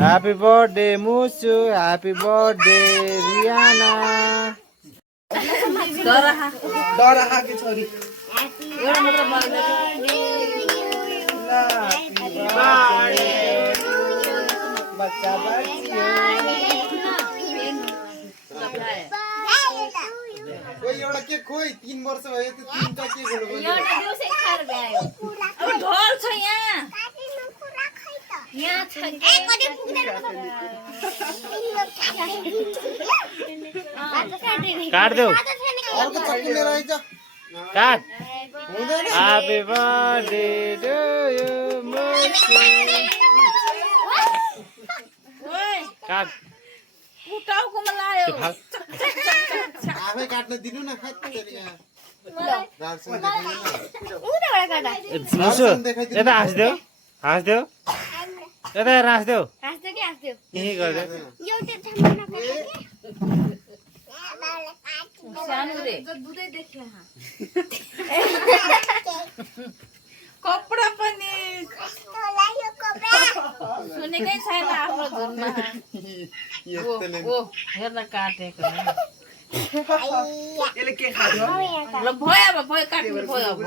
Happy birthday Musu, happy birthday Rihanna. डरा के छोरी एउटा मात्र बल्दा बच्चा बच्चियो कोही एउटा के खोइ 3 वर्ष भयो त्यो तीनटा के गर्नु पर्यो एउटा दिउँसै खाएर भ्यायो अब ढोल छ यहाँ यहाँ छ काट देऊ अर्को चक्कु लिएर आइज काट हुँदैन Happy birthday to you Musu. ओइ काट टाउकोमा लायो त्यो फाल आफै काट्न दिनु न खै तेरी रासन मुसु यता हाँस्देऊ हाँस्देऊ यता हाँस्देऊ यही गरिदेऊ सानो रे कपडा पनि सुनेकै छैन आफ्नो धुनमा ओ हेर्न काटेको यसले के खायो ल भयो अब भयो काट्नु भयो अब